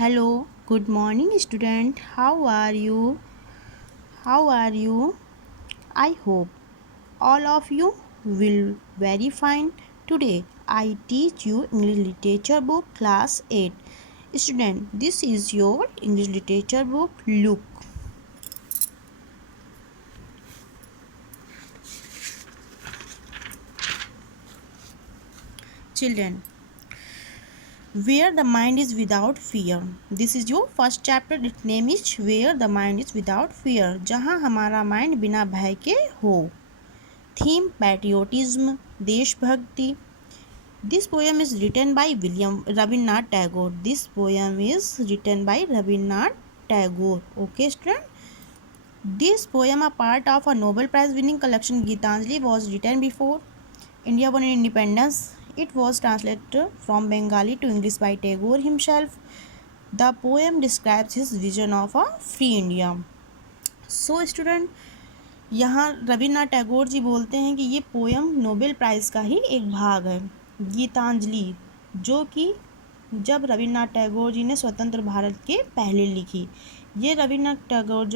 Hello, good morning, student. How are you? How are you? I hope all of you will very fine. Today I teach you English literature book class 8. Student, this is your English literature book. Look. Children, where the mind is without fear. This is your first chapter. Its name is Where the mind is without fear. जहाँ हमारा mind बिना भय के हो. Theme patriotism, देशभक्ति. This poem is written by Rabindranath Tagore. This poem is written by Rabindranath Tagore. Okay, student. This poem, a part of a Nobel Prize winning collection Gitanjali, was written before India won independence. It was translated from Bengali to English by Tagore himself. The poem describes his vision of a free India. So, student, यहाँ रविन्द्रनाथ टैगोर जी बोलते हैं कि ये poem Nobel prize का ही एक भाग है. गीतांजलि, जो कि जब रविन्द्रनाथ टैगोर जी ने स्वतंत्र भारत के पहले लिखी, ये रविन्द्रनाथ टैगोर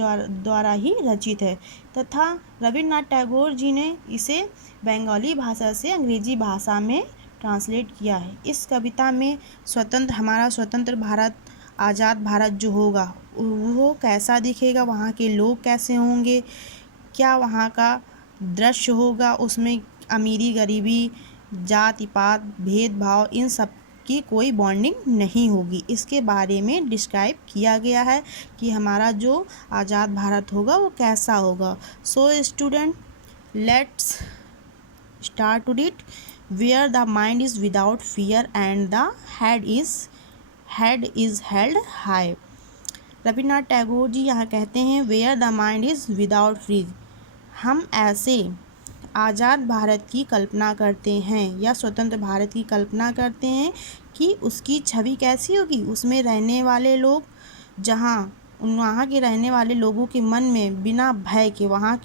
द्वारा ही रचित है तथा रविन्द्रनाथ टैगोर जी ने इसे बंगाली भाषा से अंग्रेजी भाषा में ट्रांसलेट किया है. इस कविता में हमारा स्वतंत्र भारत, आज़ाद भारत जो होगा वो कैसा दिखेगा, वहाँ के लोग कैसे होंगे, क्या वहाँ का दृश्य होगा, उसमें अमीरी गरीबी, जाति पात, भेदभाव, इन सब की कोई बॉन्डिंग नहीं होगी. इसके बारे में डिस्क्राइब किया गया है कि हमारा जो आज़ाद भारत होगा वो कैसा होगा. So student, let's start to read. Where the mind is without fear and the head is held high. Rabindranath Tagore ji यहाँ कहते हैं where the mind is without free. हम ऐसे आज़ाद भारत की कल्पना करते हैं या स्वतंत्र भारत की कल्पना करते हैं कि उसकी छवि कैसी होगी. उसमें रहने वाले लोग, वहाँ के रहने वाले लोगों के मन में बिना भय के, वहाँ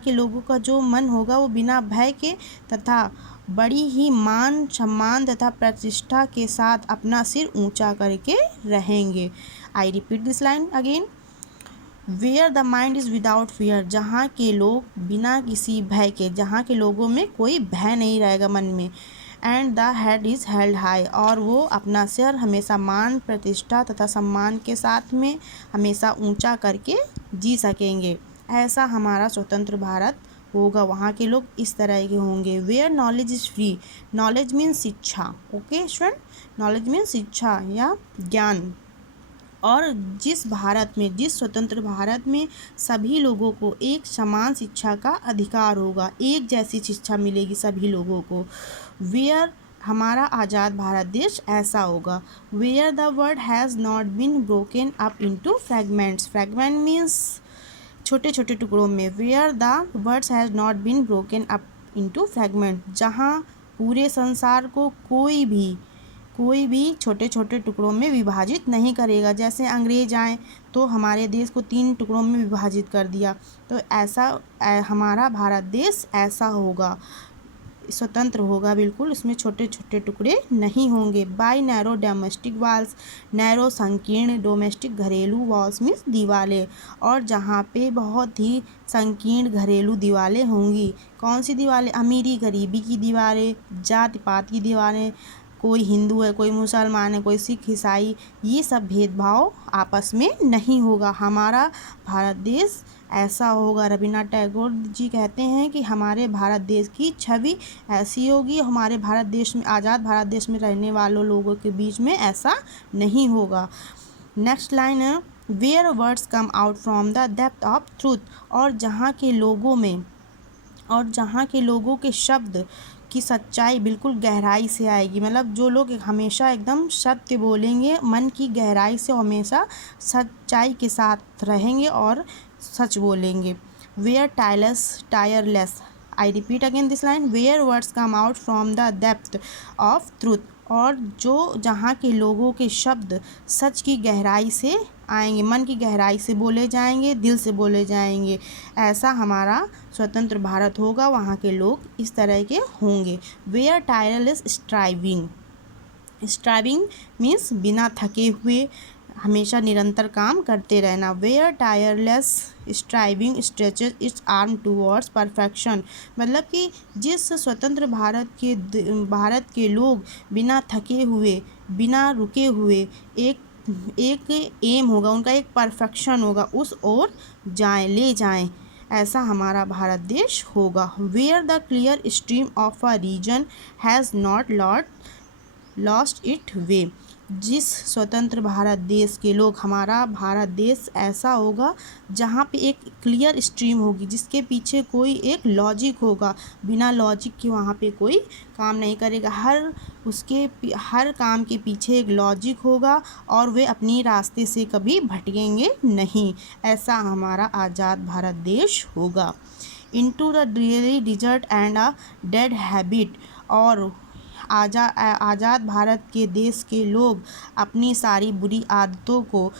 के लोगों का जो मन होगा वो बिना भय के तथा बड़ी ही मान सम्मान तथा प्रतिष्ठा के साथ अपना सिर ऊंचा करके रहेंगे. I repeat this line again. Where the mind is without fear, जहाँ के लोग बिना किसी भय के, जहाँ के लोगों में कोई भय नहीं रहेगा मन में. And the head is held high, और वो अपना सिर हमेशा मान, प्रतिष्ठा तथा सम्मान के साथ में हमेशा ऊंचा करके जी सकेंगे. ऐसा हमारा स्वतंत्र भारत होगा. वहाँ के लोग इस तरह के होंगे. Where knowledge is free. Knowledge means शिक्षा. ओके स्टूडेंट, नॉलेज मीन्स शिक्षा या ज्ञान. और जिस स्वतंत्र भारत में सभी लोगों को एक समान शिक्षा का अधिकार होगा, एक जैसी शिक्षा मिलेगी सभी लोगों को. वेयर हमारा आज़ाद भारत देश ऐसा होगा. Where the world has not been broken up into fragments. Fragment means छोटे छोटे टुकड़ों में. Where the world has not been broken up into fragment, जहाँ पूरे संसार को कोई भी छोटे छोटे टुकड़ों में विभाजित नहीं करेगा. जैसे अंग्रेज आए तो हमारे देश को 3 टुकड़ों में विभाजित कर दिया, तो ऐसा हमारा भारत देश ऐसा होगा, स्वतंत्र होगा बिल्कुल. इसमें छोटे छोटे टुकड़े नहीं होंगे. By narrow domestic walls. Narrow संकीर्ण, डोमेस्टिक घरेलू, वॉल्स मीन्स दीवारें. और जहाँ पे बहुत ही संकीर्ण घरेलू दीवारें होंगी. कौन सी दीवारें? अमीरी गरीबी की दीवारें, जाति पात की दीवारें, कोई हिंदू है, कोई मुसलमान है, कोई सिख ईसाई, ये सब भेदभाव आपस में नहीं होगा. हमारा भारत देश ऐसा होगा. रविन्द्रनाथ टैगोर जी कहते हैं कि हमारे भारत देश की छवि ऐसी होगी. हमारे भारत देश में, आज़ाद भारत देश में रहने वालों लोगों के बीच में ऐसा नहीं होगा. नेक्स्ट लाइन है where words come out from the depth of truth. और जहाँ के लोगों के शब्द की सच्चाई बिल्कुल गहराई से आएगी. मतलब जो लोग हमेशा एकदम सत्य बोलेंगे, मन की गहराई से हमेशा सच्चाई के साथ रहेंगे और सच बोलेंगे. Where tireless. I repeat again this line. Where words come out from the depth of truth. और जहाँ के लोगों के शब्द सच की गहराई से आएंगे, मन की गहराई से बोले जाएंगे, दिल से बोले जाएंगे. ऐसा हमारा स्वतंत्र भारत होगा. वहाँ के लोग इस तरह के होंगे. Where tireless striving. Striving means बिना थके हुए हमेशा निरंतर काम करते रहना। Where tireless striving stretches its arm towards perfection, मतलब कि जिस स्वतंत्र भारत के लोग बिना थके हुए, बिना रुके हुए एक एक एम होगा उनका, एक परफेक्शन होगा, उस ओर ले जाएं, ऐसा हमारा भारत देश होगा। Where the clear stream of a reason has not lost it way, जिस स्वतंत्र भारत देश के लोग, हमारा भारत देश ऐसा होगा जहाँ पे एक क्लियर स्ट्रीम होगी, जिसके पीछे कोई एक लॉजिक होगा, बिना लॉजिक के वहाँ पे कोई काम नहीं करेगा। हर काम के पीछे एक लॉजिक होगा और वे अपनी रास्ते से कभी भटकेंगे नहीं, ऐसा हमारा आज़ाद भारत देश होगा। Into the dreary desert and a dead habit, और आज़ाद भारत के देश के लोग अपनी सारी बुरी आदतों को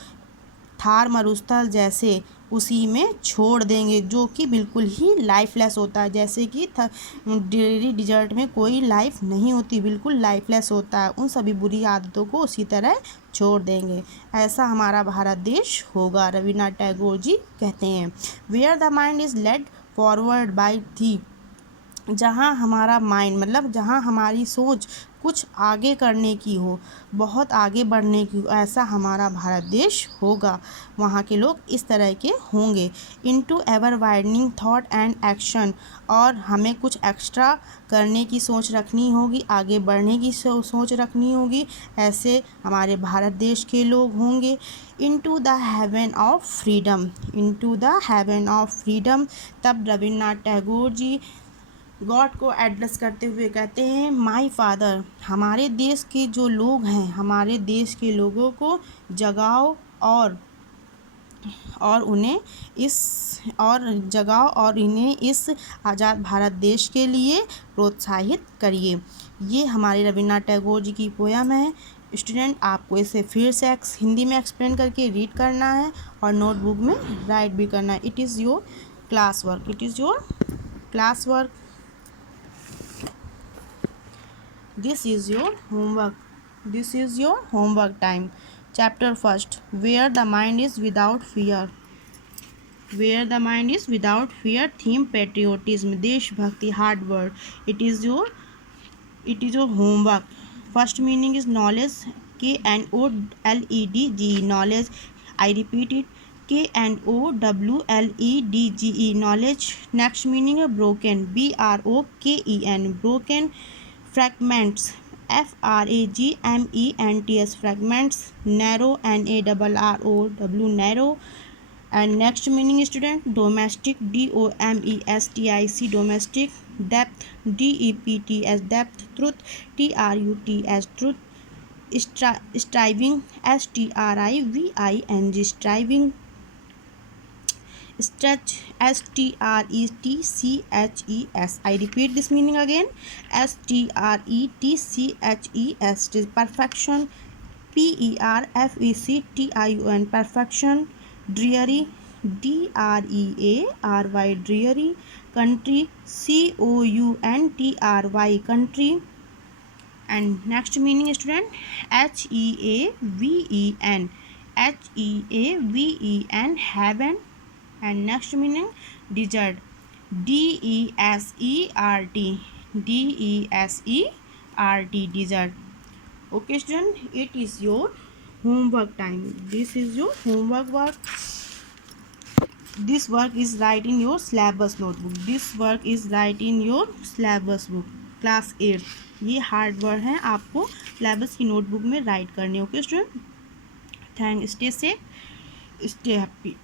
थार मरुस्थल जैसे उसी में छोड़ देंगे, जो कि बिल्कुल ही लाइफलेस होता है। जैसे कि ड्रीरी डिजर्ट में कोई लाइफ नहीं होती, बिल्कुल लाइफलेस होता है, उन सभी बुरी आदतों को उसी तरह छोड़ देंगे, ऐसा हमारा भारत देश होगा, रविन्द्रनाथ टैगोर जी कहते हैं। Where the mind is led forward by thee, जहाँ हमारा माइंड, मतलब जहाँ हमारी सोच कुछ आगे करने की हो, बहुत आगे बढ़ने की हो, ऐसा हमारा भारत देश होगा, वहाँ के लोग इस तरह के होंगे। Into ever widening thought and action, और हमें कुछ एक्स्ट्रा करने की सोच रखनी होगी, आगे बढ़ने की सोच रखनी होगी, ऐसे हमारे भारत देश के लोग होंगे। Into the haven of freedom, into the haven of freedom, तब रविन्द्रनाथ टैगोर जी गॉड को एड्रेस करते हुए कहते हैं, माय फादर, हमारे देश के जो लोग हैं, हमारे देश के लोगों को जगाओ और उन्हें इस आज़ाद भारत देश के लिए प्रोत्साहित करिए। ये हमारे रविन्द्रनाथ टैगोर जी की पोयम है। स्टूडेंट, आपको इसे फिर से हिंदी में एक्सप्लेन करके रीड करना है और नोटबुक में राइट भी करना है। It is your class work, This is your homework time. Chapter first. Where the mind is without fear. Theme patriotism. Deshbhakti. Hard word. It is your homework. First meaning is knowledge. KNOWLEDGE. Knowledge. I repeat it. KNOWLEDGE. Knowledge. Next meaning is broken. BROKEN. Broken. Fragments. FRAGMENTS. Fragments. Narrow. NARROW. Narrow. And next meaning, student, domestic. DOMESTIC. Domestic. Depth. DEPTS. Depth. Truth. TRUTS. Truth. Striving. STRIVING. Striving. Stretch. STRETCHES. I repeat this meaning again. STRETCHES. Perfection. PERFECTION. Perfection. Dreary. DREARY. Dreary. Country. COUNTRY. Country. And next meaning, student, HEAVEN. Heaven. And next meaning, desert. DESERT. Desert. Okay, student, it is your homework time. This is your homework work. This work is right in your syllabus notebook. Class 8. ये hard word हैं, आपको syllabus की notebook में right करने। Okay student, thank, stay safe, stay happy.